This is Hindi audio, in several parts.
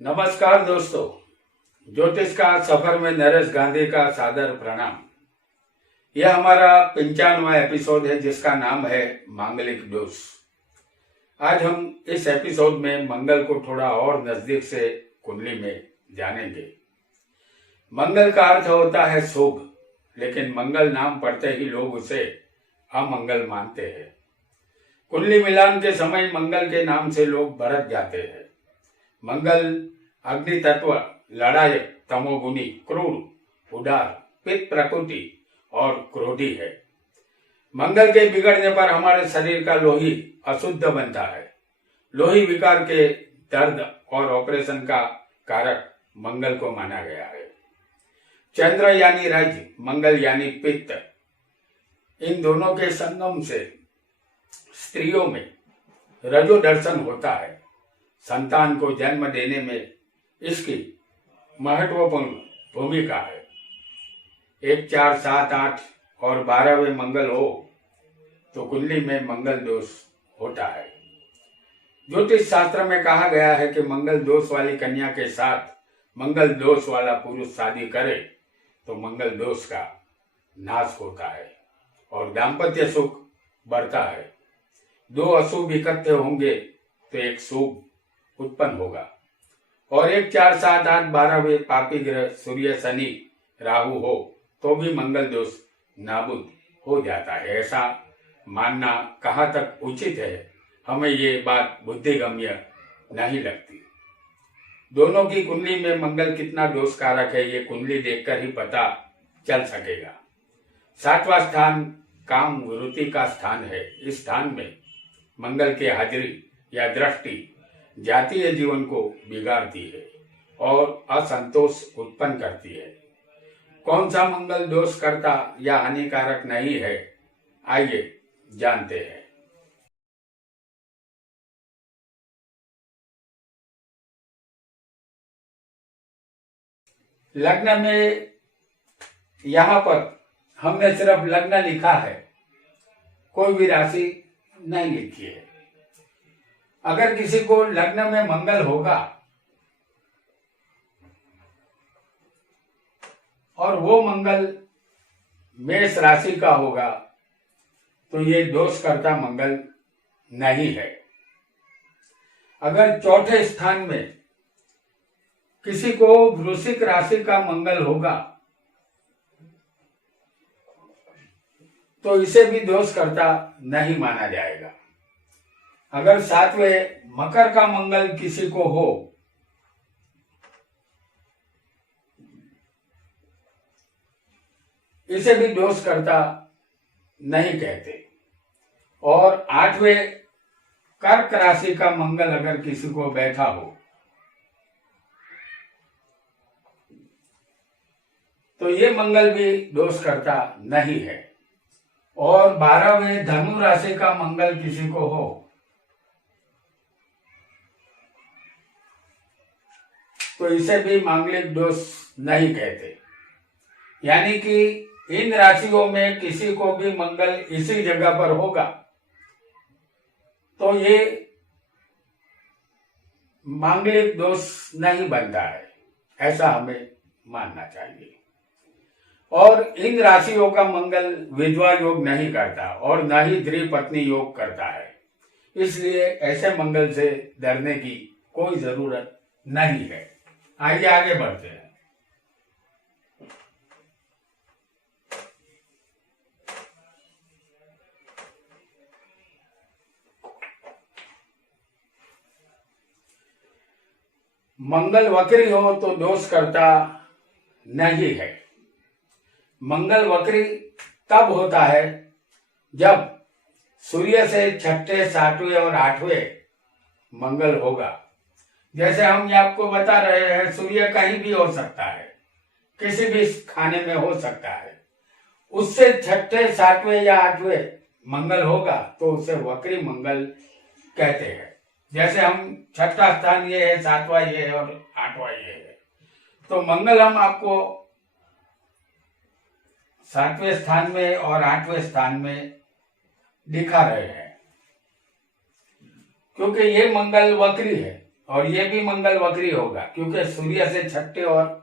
नमस्कार दोस्तों, ज्योतिष का सफर में नरेश गांधी का सादर प्रणाम। यह हमारा 95वां एपिसोड है जिसका नाम है मांगलिक दोष। आज हम इस एपिसोड में मंगल को थोड़ा और नजदीक से कुंडली में जानेंगे। मंगल का अर्थ होता है शुभ, लेकिन मंगल नाम पढ़ते ही लोग उसे अमंगल मानते हैं। कुंडली मिलान के समय मंगल के नाम से लोग भड़क जाते हैं। मंगल अग्नि तत्व, लड़ायक, तमोगुनी, क्रूर, उदार, पित्त प्रकृति और क्रोधी है। मंगल के बिगड़ने पर हमारे शरीर का लोही अशुद्ध बनता है। लोही विकार के दर्द और ऑपरेशन का कारक मंगल को माना गया है। चंद्र यानी रज, मंगल यानी पित्त, इन दोनों के संगम से स्त्रियों में रजो दर्शन होता है। संतान को जन्म देने में इसकी महत्वपूर्ण भूमिका है। 1, 4, 7, 8 और 12वें मंगल हो तो कुंडली में मंगल दोष होता है। ज्योतिष शास्त्र में कहा गया है कि मंगल दोष वाली कन्या के साथ मंगल दोष वाला पुरुष शादी करे तो मंगल दोष का नाश होता है और दाम्पत्य सुख बढ़ता है। 2 अशुभ इकट्ठे होंगे तो एक शुभ उत्पन्न होगा। और 1, 4, 7, 8, 12वें पापी ग्रह सूर्य, शनि, राहु हो तो भी मंगल दोष नाबूद हो जाता है। ऐसा मानना कहाँ तक उचित है, हमें ये बात बुद्धिगम्य नहीं लगती। दोनों की कुंडली में मंगल कितना दोषकारक है ये कुंडली देखकर ही पता चल सकेगा। 7वां स्थान काम वृत्ति का स्थान है। इस स्थान में मंगल की हाजिरी या दृष्टि जातीय जीवन को बिगाड़ती है और असंतोष उत्पन्न करती है। कौन सा मंगल दोष करता या हानिकारक नहीं है, आइए जानते हैं। लग्न में यहाँ पर हमने सिर्फ लग्न लिखा है, कोई भी राशि नहीं लिखी है। अगर किसी को लग्न में मंगल होगा और वो मंगल मेष राशि का होगा तो ये दोषकर्ता मंगल नहीं है। अगर चौथे स्थान में किसी को वृश्चिक राशि का मंगल होगा तो इसे भी दोषकर्ता नहीं माना जाएगा। अगर 7वें मकर का मंगल किसी को हो इसे भी दोषकर्ता नहीं कहते। और 8वें कर्क राशि का मंगल अगर किसी को बैठा हो तो ये मंगल भी दोषकर्ता नहीं है। और 12वें धनु राशि का मंगल किसी को हो तो इसे भी मांगलिक दोष नहीं कहते। यानी कि इन राशियों में किसी को भी मंगल इसी जगह पर होगा तो ये मांगलिक दोष नहीं बनता है, ऐसा हमें मानना चाहिए। और इन राशियों का मंगल विधवा योग नहीं करता और न ही द्विपत्नी योग करता है, इसलिए ऐसे मंगल से डरने की कोई जरूरत नहीं है। आइए आगे बढ़ते हैं। मंगल वक्री हो तो दोष करता नहीं है। मंगल वक्री तब होता है जब सूर्य से 6ठे, 7वें और 8वें मंगल होगा। जैसे हम आपको बता रहे हैं, सूर्य कहीं भी हो सकता है, किसी भी खाने में हो सकता है। उससे 6ठे, 7वें या 8वें मंगल होगा तो उसे वक्री मंगल कहते हैं। जैसे हम 6ठा स्थान ये है, 7वां ये है और 8वां ये है, तो मंगल हम आपको 7वें स्थान में और 8वें स्थान में दिखा रहे हैं, क्योंकि ये मंगल वक्री है और ये भी मंगल वक्री होगा, क्योंकि सूर्य से छठे और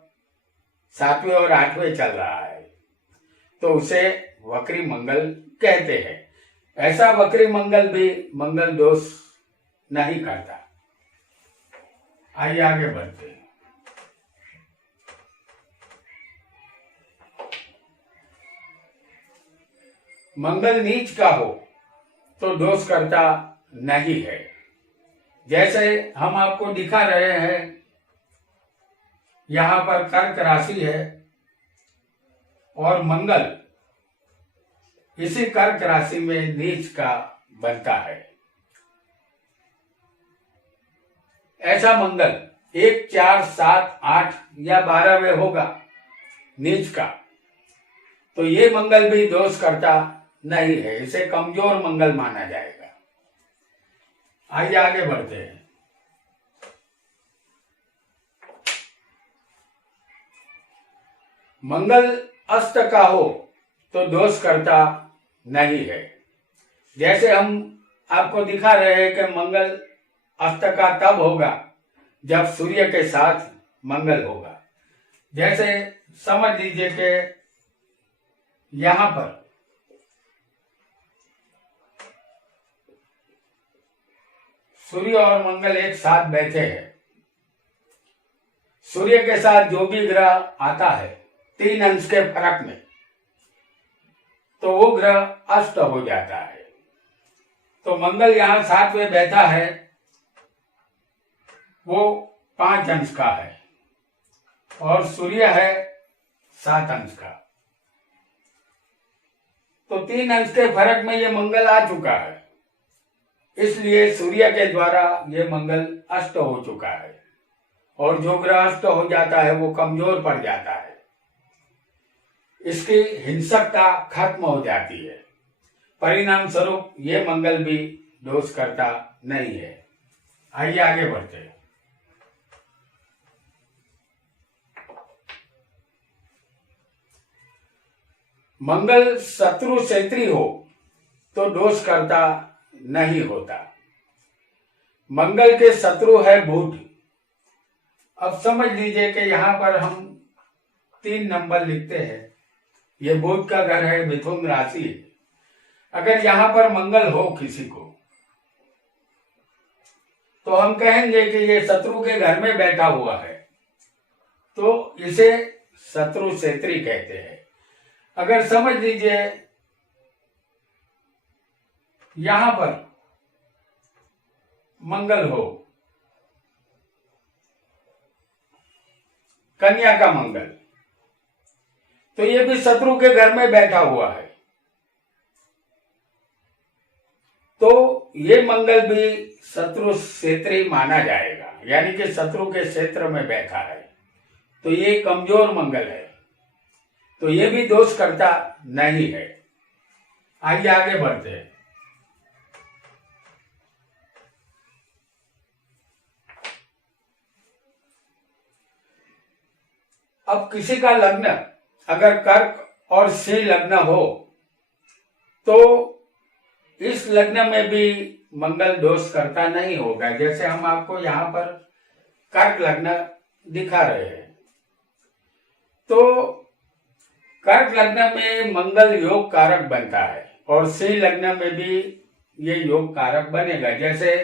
सातवें और आठवें चल रहा है, तो उसे वक्री मंगल कहते हैं। ऐसा वक्री मंगल भी मंगल दोष नहीं करता। आइए आगे बढ़ते हैं। मंगल नीच का हो तो दोष करता नहीं है। जैसे हम आपको दिखा रहे हैं, यहां पर कर्क राशि है और मंगल इसी कर्क राशि में नीच का बनता है। ऐसा मंगल 1, 4, 7, 8 या 12 में होगा नीच का, तो ये मंगल भी दोष करता नहीं है, इसे कमजोर मंगल माना जाएगा। आइए आगे बढ़ते हैं। मंगल अस्त का हो तो दोष करता नहीं है। जैसे हम आपको दिखा रहे हैं कि मंगल अस्त का तब होगा जब सूर्य के साथ मंगल होगा। जैसे समझ लीजिए कि यहां पर सूर्य और मंगल एक साथ बैठे हैं। सूर्य के साथ जो भी ग्रह आता है 3 अंश के फर्क में, तो वो ग्रह अस्त हो जाता है। तो मंगल यहां 7वें बैठा है, वो 5 अंश का है और सूर्य है 7 अंश का। तो 3 अंश के फर्क में ये मंगल आ चुका है, इसलिए सूर्य के द्वारा ये मंगल अस्त हो चुका है और जो ग्रह अस्त हो जाता है वो कमजोर पड़ जाता है, इसकी हिंसकता खत्म हो जाती है। परिणाम स्वरूप ये मंगल भी दोष करता नहीं है। आइए आगे बढ़ते हैं। मंगल शत्रु क्षेत्री हो तो दोष करता नहीं होता। मंगल के शत्रु है बुध। अब समझ लीजिए कि यहां पर हम 3 नंबर लिखते हैं, ये बुध का घर है, मिथुन राशि है। अगर यहां पर मंगल हो किसी को, तो हम कहेंगे कि ये शत्रु के घर में बैठा हुआ है, तो इसे शत्रु क्षेत्री कहते हैं। अगर समझ लीजिए यहां पर मंगल हो, कन्या का मंगल, तो ये भी शत्रु के घर में बैठा हुआ है, तो ये मंगल भी शत्रु क्षेत्री माना जाएगा, यानी कि शत्रु के क्षेत्र में बैठा है, तो ये कमजोर मंगल है, तो ये भी दोष करता नहीं है। आइए आगे बढ़ते हैं। अब किसी का लग्न अगर कर्क और सिंह लग्न हो, तो इस लग्न में भी मंगल दोष करता नहीं होगा। जैसे हम आपको यहां पर कर्क लग्न दिखा रहे हैं, तो कर्क लग्न में मंगल योग कारक बनता है और सिंह लग्न में भी ये योग कारक बनेगा। जैसे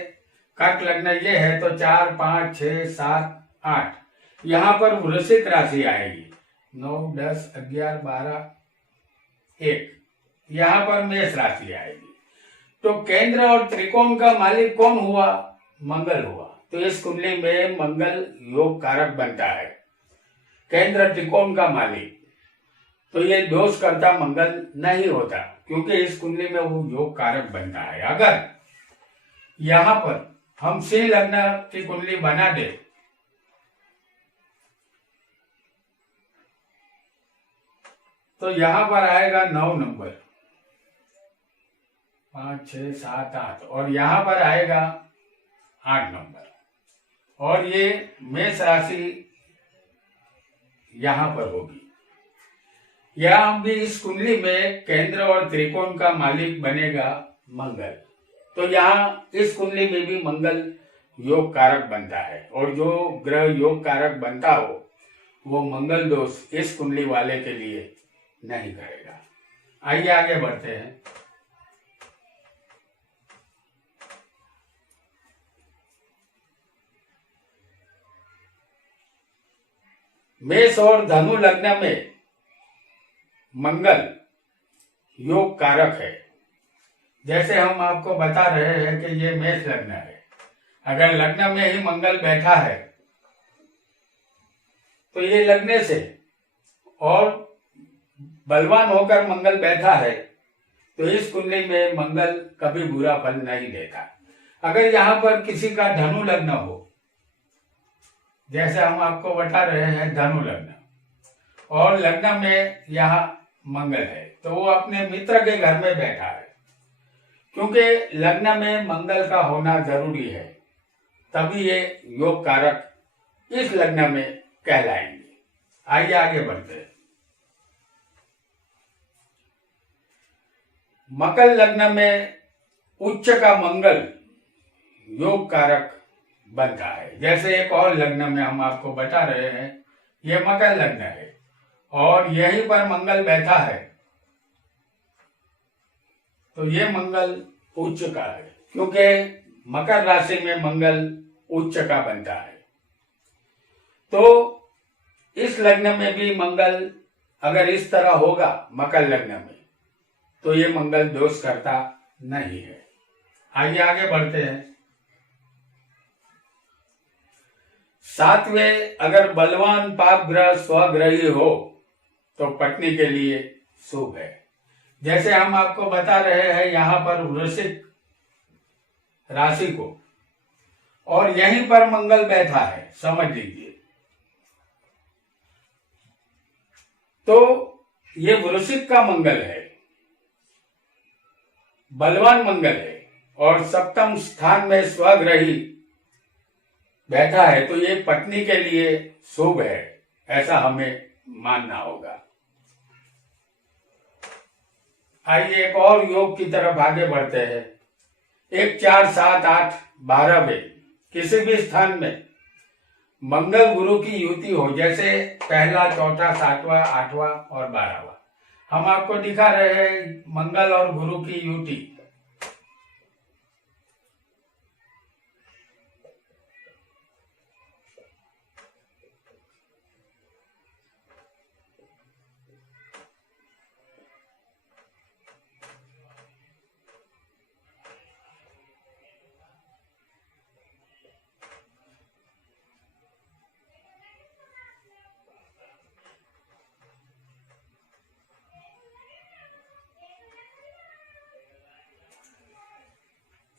कर्क लग्न ये है तो 4, 5, 6, 7, 8 यहां पर वृश्चिक राशि आएगी, 9, 10, 11, 12, 1 यहां पर मेष राशि आएगी। तो केंद्र और त्रिकोण का मालिक कौन हुआ? मंगल हुआ। तो इस कुंडली में मंगल योग कारक बनता है, केंद्र त्रिकोण का मालिक, तो ये दोष करता मंगल नहीं होता, क्योंकि इस कुंडली में वो योग कारक बनता है। अगर यहां पर हम सिंह लग्न की कुंडली बना दे, तो यहां पर आएगा 9 नंबर, 5, 6, 7, 8 और यहां पर आएगा 8 नंबर, और ये मेष राशि यहां पर होगी। यहां भी इस कुंडली में केंद्र और त्रिकोण का मालिक बनेगा मंगल, तो यहां इस कुंडली में भी मंगल योग कारक बनता है, और जो ग्रह योग कारक बनता हो वो मंगल दोष इस कुंडली वाले के लिए नहीं करेगा। आइए आगे बढ़ते हैं। मेष और धनु लग्न में मंगल योग कारक है। जैसे हम आपको बता रहे हैं कि ये मेष लग्न है, अगर लग्न में ही मंगल बैठा है तो ये लगने से, और बलवान होकर मंगल बैठा है तो इस कुंडली में मंगल कभी बुरा फल नहीं देता। अगर यहाँ पर किसी का धनु लग्न हो, जैसे हम आपको बता रहे हैं धनु लग्न, और लग्न में यहाँ मंगल है, तो वो अपने मित्र के घर में बैठा है, क्योंकि लग्न में मंगल का होना जरूरी है, तभी ये योग कारक इस लग्न में कहलाएंगे। आइए आगे बढ़ते हैं। मकर लग्न में उच्च का मंगल योग कारक बनता है। जैसे एक और लग्न में हम आपको बता रहे हैं, यह मकर लग्न है और यहीं पर मंगल बैठा है, तो ये मंगल उच्च का है, क्योंकि मकर राशि में मंगल उच्च का बनता है। तो इस लग्न में भी मंगल अगर इस तरह होगा मकर लग्न में, तो ये मंगल दोष करता नहीं है। आइए आगे बढ़ते हैं। सातवें, अगर बलवान पाप ग्रह स्वग्रही हो तो पत्नी के लिए शुभ है। जैसे हम आपको बता रहे हैं यहाँ पर वृश्चिक राशि को, और यहीं पर मंगल बैठा है, समझ लीजिए। तो ये वृश्चिक का मंगल है, बलवान मंगल है, और सप्तम स्थान में स्वग्रही बैठा है, तो ये पत्नी के लिए शुभ है, ऐसा हमें मानना होगा। आइए एक और योग की तरफ आगे बढ़ते हैं। 1, 4, 7, 8, 12 में किसी भी स्थान में मंगल गुरु की युति हो, जैसे पहला, चौथा, 7वां, 8वां और 12वां, हम आपको दिखा रहे हैं मंगल और गुरु की युति।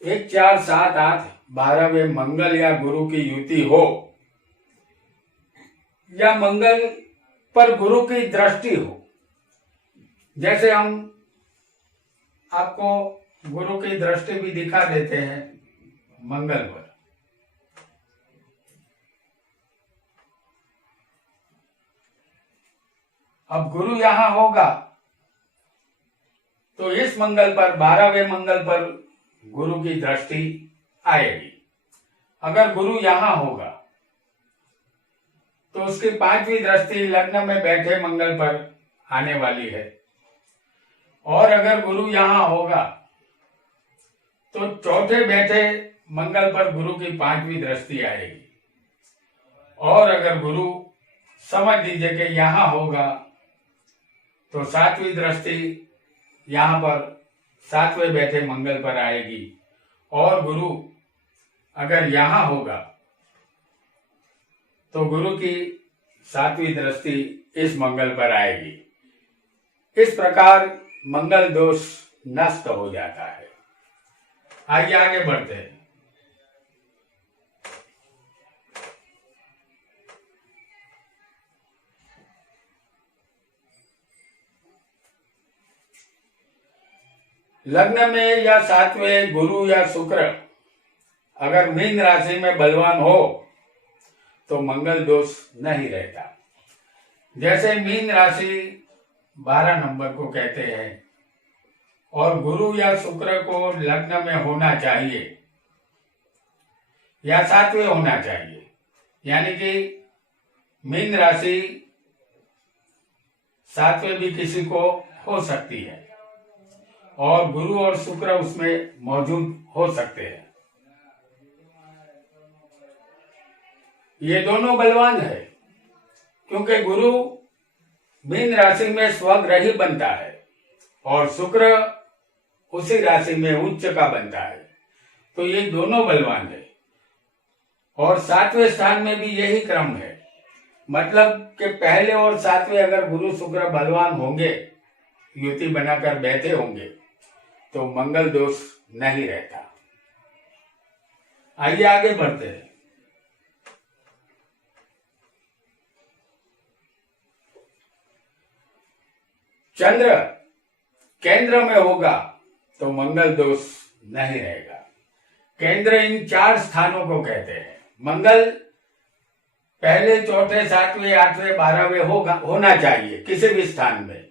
एक, 4, 7, 8, 12 में मंगल या गुरु की युति हो, या मंगल पर गुरु की दृष्टि हो, जैसे हम आपको गुरु की दृष्टि भी दिखा देते हैं मंगल पर। अब गुरु यहां होगा तो इस मंगल पर, 12वें मंगल पर गुरु की दृष्टि आएगी। अगर गुरु यहां होगा तो उसकी 5वीं दृष्टि लग्न में बैठे मंगल पर आने वाली है, और अगर गुरु यहां होगा तो चौथे बैठे मंगल पर गुरु की 5वीं दृष्टि आएगी, और अगर गुरु समझ लीजिए कि यहां होगा तो 7वीं दृष्टि यहां पर 7वें बैठे मंगल पर आएगी, और गुरु अगर यहां होगा तो गुरु की 7वीं दृष्टि इस मंगल पर आएगी। इस प्रकार मंगल दोष नष्ट हो जाता है। आइए आगे बढ़ते हैं। लग्न में या 7वें गुरु या शुक्र अगर मीन राशि में बलवान हो तो मंगल दोष नहीं रहता। जैसे मीन राशि 12 नंबर को कहते हैं, और गुरु या शुक्र को लग्न में होना चाहिए, या 7वें होना चाहिए, यानी कि मीन राशि 7वें भी किसी को हो सकती है और गुरु और शुक्र उसमें मौजूद हो सकते हैं। ये दोनों बलवान है, क्योंकि गुरु मीन राशि में स्वग्रही बनता है और शुक्र उसी राशि में उच्च का बनता है, तो ये दोनों बलवान है। और 7वें स्थान में भी यही क्रम है, मतलब कि पहले और 7वें अगर गुरु शुक्र बलवान होंगे, युति बनाकर बैठे होंगे, तो मंगल दोष नहीं रहता। आइए आगे बढ़ते हैं। चंद्र केंद्र में होगा तो मंगल दोष नहीं रहेगा। केंद्र इन 4 स्थानों को कहते हैं। मंगल पहले, चौथे, 7वें, 8वें, 12वें होना चाहिए किसी भी स्थान में,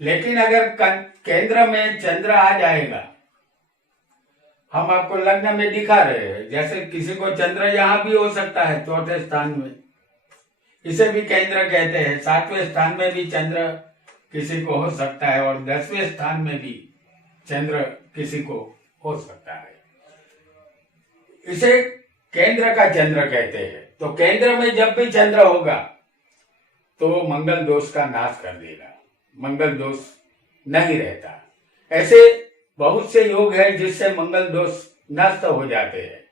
लेकिन अगर केंद्र में चंद्र आ जाएगा, हम आपको लग्न में दिखा रहे हैं, जैसे किसी को चंद्र यहां भी हो सकता है चौथे स्थान में, इसे भी केंद्र कहते हैं। 7वें स्थान में भी चंद्र किसी को हो सकता है और 10वें स्थान में भी चंद्र किसी को हो सकता है। इसे केंद्र का चंद्र कहते हैं। तो केंद्र में जब भी चंद्र होगा तो मंगल दोष का नाश कर देगा, मंगल दोष नहीं रहता। ऐसे बहुत से योग हैं जिससे मंगल दोष नष्ट हो जाते हैं।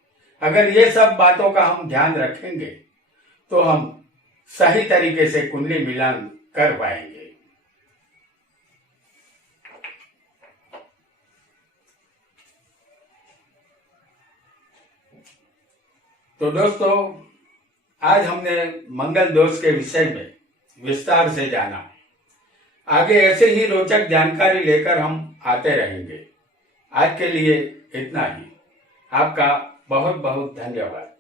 अगर ये सब बातों का हम ध्यान रखेंगे तो हम सही तरीके से कुंडली मिलान कर पाएंगे। तो दोस्तों, आज हमने मंगल दोष के विषय में विस्तार से जाना। आगे ऐसे ही रोचक जानकारी लेकर हम आते रहेंगे। आज के लिए इतना ही। आपका बहुत बहुत धन्यवाद।